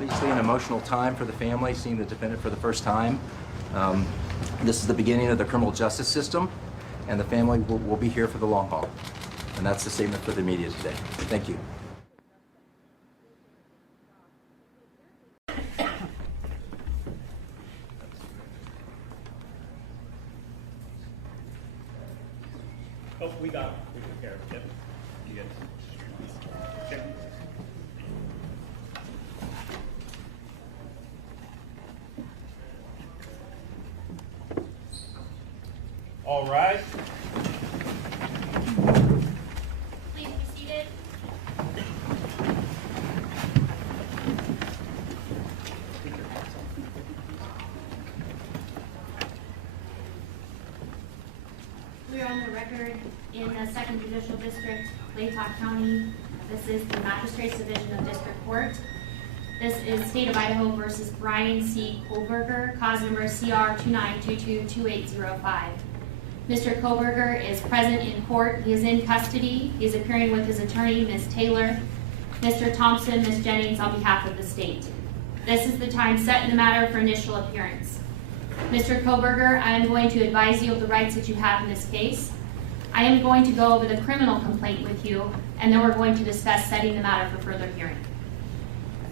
obviously an emotional time for the family, seeing the defendant for the first time. This is the beginning of the criminal justice system, and the family will be here for the long haul. And that's the statement for the media today. Thank you. Oh, we got it. We took care of it. Yep. You guys. Okay. All right. Please be seated. We are on the record in the 2nd Judicial District, Latah County. This is the Magistrate's Division of District Court. This is State of Idaho versus Brian C. Kohlberger, cause number CR 29222805. Mr. Kohlberger is present in court. He is in custody. He is appearing with his attorney, Ms. Taylor, Mr. Thompson, Ms. Jennings, on behalf of the state. This is the time set in the matter for initial appearance. Mr. Kohlberger, I am going to advise you of the rights that you have in this case. I am going to go over the criminal complaint with you, and then we're going to discuss setting the matter for further hearing.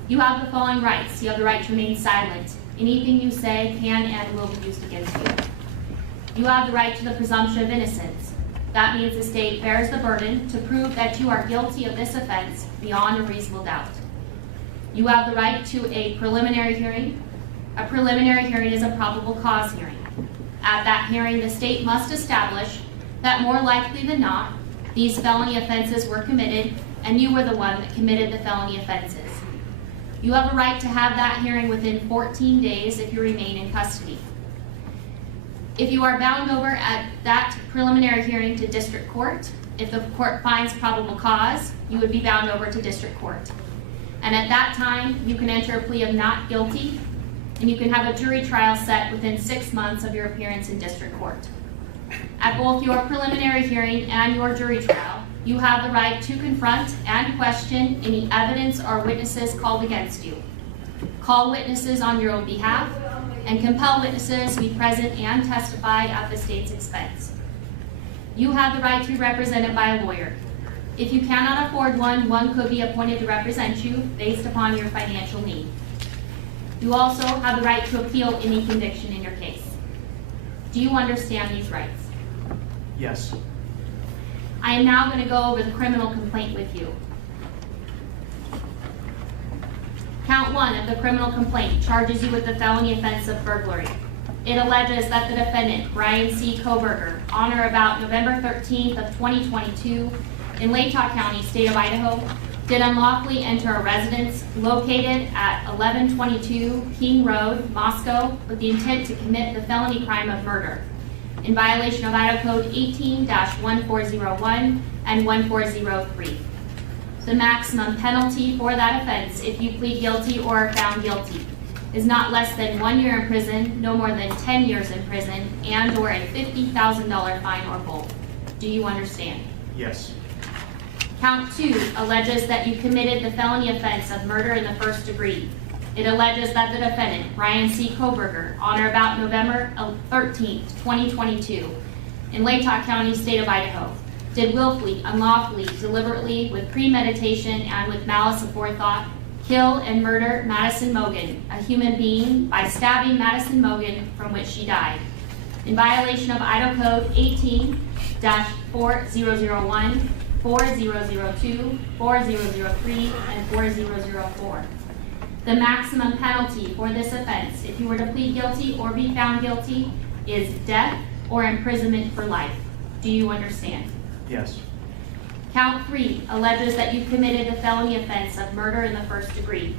You have the following rights. You have the right to remain silent. Anything you say can and will be used against you. You have the right to the presumption of innocence. That means the state bears the burden to prove that you are guilty of this offense beyond a reasonable doubt. You have the right to a preliminary hearing. A preliminary hearing is a probable cause hearing. At that hearing, the state must establish that more likely than not, these felony offenses were committed and you were the one that committed the felony offenses. You have a right to have that hearing within 14 days if you remain in custody. If you are bound over at that preliminary hearing to district court, if the court finds probable cause, you would be bound over to district court. And at that time, you can enter a plea of not guilty, and you can have a jury trial set within 6 months of your appearance in district court. At both your preliminary hearing and your jury trial, you have the right to confront and question any evidence or witnesses called against you. Call witnesses on your own behalf and compel witnesses to be present and testify at the state's expense. You have the right to be represented by a lawyer. If you cannot afford one, one could be appointed to represent you based upon your financial need. You also have the right to appeal any conviction in your case. Do you understand these rights? Yes. I am now going to go over the criminal complaint with you. Count 1 of the criminal complaint charges you with the felony offense of burglary. It alleges that the defendant, Brian C. Kohlberger, on or about November 13th of 2022 in Latah County, State of Idaho, did unlawfully enter a residence located at 1122 King Road, Moscow, with the intent to commit the felony crime of murder in violation of Idaho Code 18-1401 and 1403. The maximum penalty for that offense, if you plead guilty or are found guilty, is not less than 1 year in prison, no more than 10 years in prison, and or a $50,000 fine or both. Do you understand? Yes. Count 2 alleges that you committed the felony offense of murder in the first degree. It alleges that the defendant, Brian C. Kohlberger, on or about November 13th, 2022, in Latah County, State of Idaho, did willfully, unlawfully, deliberately, with premeditation, and with malice aforethought, kill and murder Madison Mogan, a human being, by stabbing Madison Mogan, from which she died, in violation of Idaho Code 18-4001, 4002, 4003, and 4004. The maximum penalty for this offense, if you were to plead guilty or be found guilty, is death or imprisonment for life. Do you understand? Yes. Count 3 alleges that you committed the felony offense of murder in the first degree.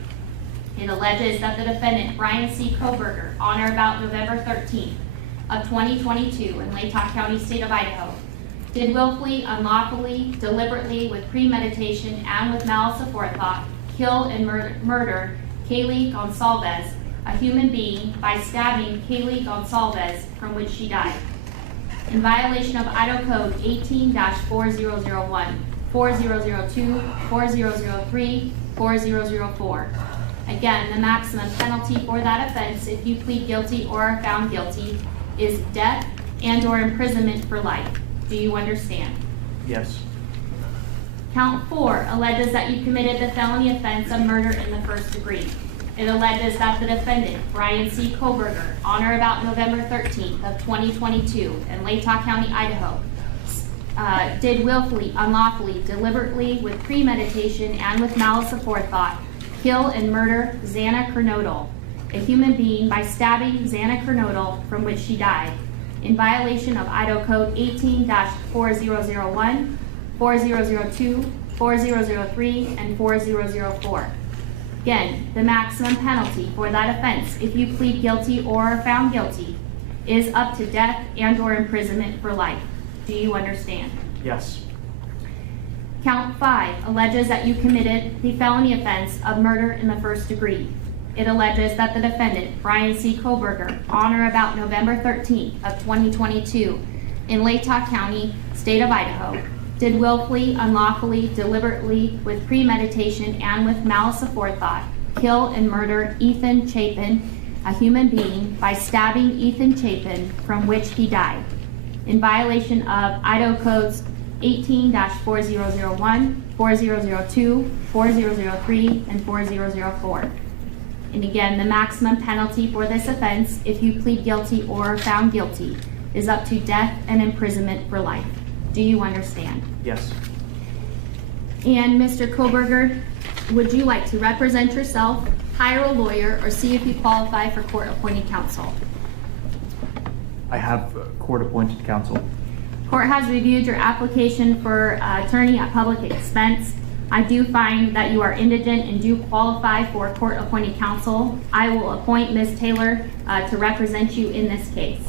It alleges that the defendant, Brian C. Kohlberger, on or about November 13th of 2022 in Latah County, State of Idaho, did willfully, unlawfully, deliberately, with premeditation, and with malice aforethought, kill and murder Kaylee Gonsalves, a human being, by stabbing Kaylee Gonsalves, from which she died, in violation of Idaho Code 18-4001, 4002, 4003, 4004. Again, the maximum penalty for that offense, if you plead guilty or are found guilty, is death and/or imprisonment for life. Do you understand? Yes. Count 4 alleges that you committed the felony offense of murder in the first degree. It alleges that the defendant, Brian C. Koberger, on or about November 13th of 2022 in Latah County, Idaho, did willfully, unlawfully, deliberately, with premeditation, and with malice aforethought, kill and murder Xana Kernodle, a human being, by stabbing Xana Kernodle, from which she died, in violation of Idaho Code 18-4001, 4002, 4003, and 4004. Again, the maximum penalty for that offense, if you plead guilty or are found guilty, is up to death and/or imprisonment for life. Do you understand? Yes. Count 5 alleges that you committed the felony offense of murder in the first degree. It alleges that the defendant, Brian C. Koberger, on or about November 13th of 2022 in Latah County, state of Idaho, did willfully, unlawfully, deliberately, with premeditation, and with malice aforethought, kill and murder Ethan Chapin, a human being, by stabbing Ethan Chapin, from which he died, in violation of Idaho Codes 18-4001, 4002, 4003, and 4004. And again, the maximum penalty for this offense, if you plead guilty or are found guilty, is up to death and imprisonment for life. Do you understand? Yes. And Mr. Koberger, would you like to represent yourself, hire a lawyer, or see if you qualify for court-appointed counsel? I have court-appointed counsel. Court has reviewed your application for attorney at public expense. I do find that you are indigent and do qualify for court-appointed counsel. I will appoint Ms. Taylor to represent you in this case.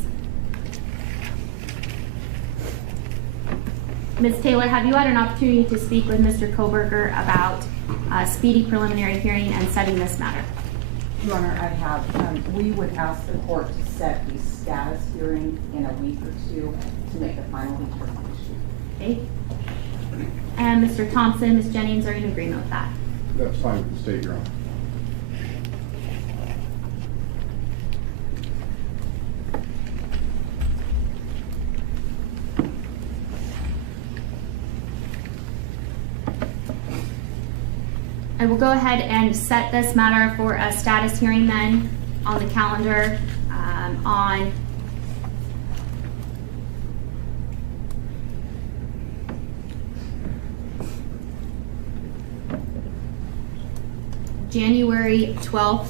Ms. Taylor, have you had an opportunity to speak with Mr. Koberger about speedy preliminary hearing and setting this matter? Your Honor, I have. We would ask the court to set a status hearing in a week or two to make a final determination. Okay. And Mr. Thompson, Ms. Jennings, are you in agreement with that? That's fine with the state, Your Honor. I will go ahead and set this matter for a status hearing then on the calendar on January 12th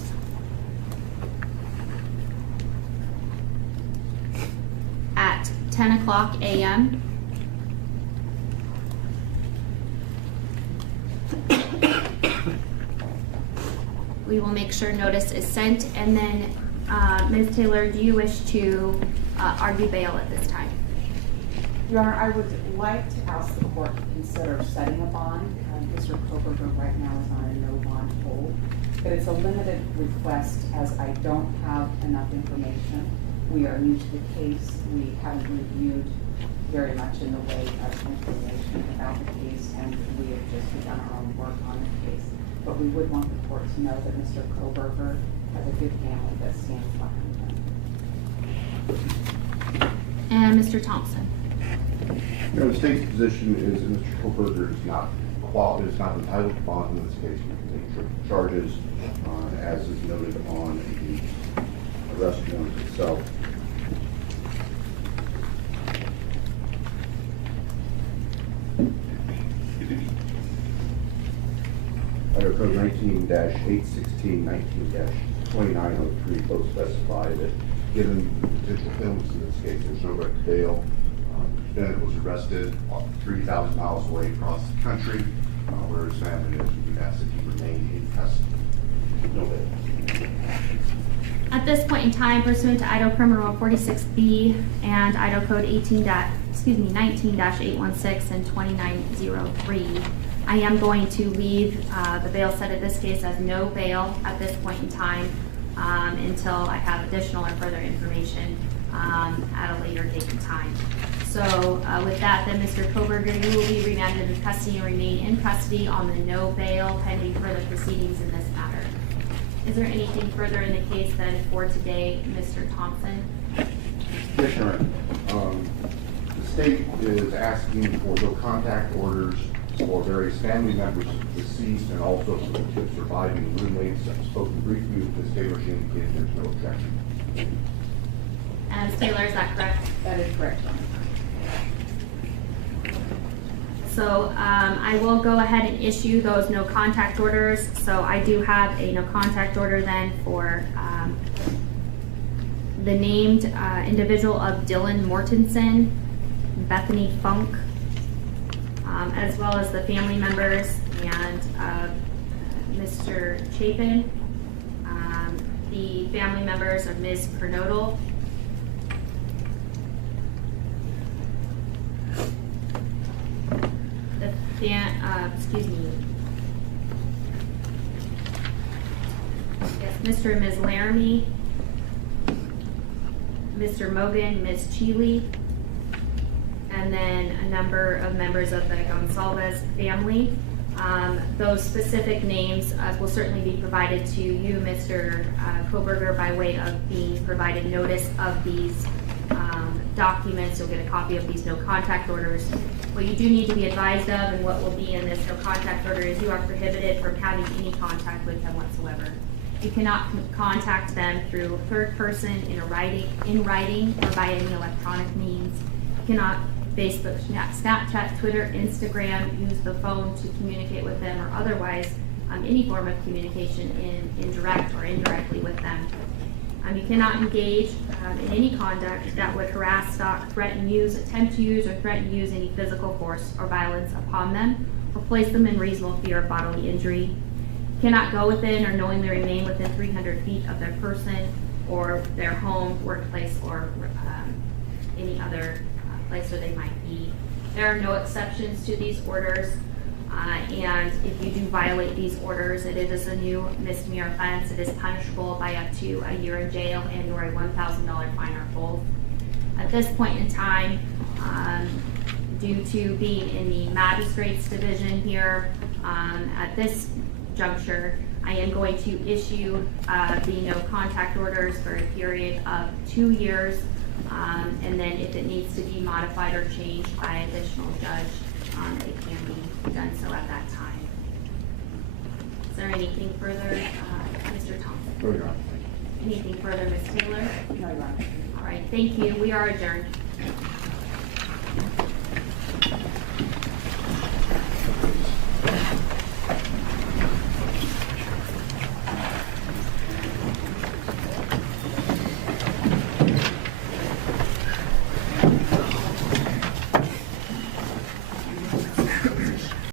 at 10 o'clock a.m. We will make sure notice is sent, and then Ms. Taylor, do you wish to argue bail at this time? Your Honor, I would like to ask the court to consider setting a bond. Mr. Koberger right now is on a no bond hold, but it's a limited request as I don't have enough information. We are new to the case. We haven't reviewed very much in the way of information about the case, and we have just begun our own work on the case. But we would want the court to know that Mr. Koberger has a good family that stands behind him. And Mr. Thompson. You know, the state's position is that Mr. Koberger is not entitled to bond in this case. We can take charges as is noted on the arrest warrant itself. Idaho Code 19-816, 19-2903 both specify that given the potential penalties in this case, there's no right to bail. The defendant was arrested 3,000 miles away across the country where his family is. We ask that he remain in custody. No bail. At this point in time, pursuant to Idaho Criminal Rule 46B and Idaho Code 19-816 and 2903, I am going to leave the bail set at this case as no bail at this point in time until I have additional or further information at a later date and time. So with that, then Mr. Koberger, you will be remanded in custody and remain in custody on the no bail pending further proceedings in this matter. Is there anything further in the case then for today, Mr. Thompson? Commissioner, the state is asking for no contact orders for various family members of the deceased and also for the two surviving roommates. I've spoken briefly with Ms. Taylor. She indicated there's no objection. Ms. Taylor, is that correct? That is correct, Your Honor. So I will go ahead and issue those no contact orders. So I do have a no contact order then for the named individual of Dylan Mortensen, Bethany Funk, as well as the family members and Mr. Chapin, the family members of Ms. Kernodle, excuse me. Yes, Mr. and Ms. Laramie, Mr. Mogan, Ms. Cheeley, and then a number of members of the Gonsalves family. Those specific names will certainly be provided to you, Mr. Koberger, by way of being provided notice of these documents. You'll get a copy of these no contact orders. What you do need to be advised of and what will be in this no contact order is you are prohibited from having any contact with them whatsoever. You cannot contact them through a third person in writing or by any electronic means. You cannot Facebook, Snapchat, Twitter, Instagram, use the phone to communicate with them or otherwise any form of communication in direct or indirectly with them. You cannot engage in any conduct that would harass, stalk, threaten, use, attempt to use, or threaten to use any physical force or violence upon them, or place them in reasonable fear of bodily injury. You cannot go within or knowingly remain within 300 feet of their person or their home, workplace, or any other place where they might be. There are no exceptions to these orders. And if you do violate these orders, it is a new misdemeanor offense. It is punishable by up to a year in jail and or a $1,000 fine or both. At this point in time, due to being in the magistrate's division here, at this juncture, I am going to issue the no contact orders for a period of 2 years. And then if it needs to be modified or changed by additional judge, it can be done so at that time. Is there anything further, Mr. Thompson? No, Your Honor. Anything further, Ms. Taylor? No, Your Honor. All right, thank you. We are adjourned.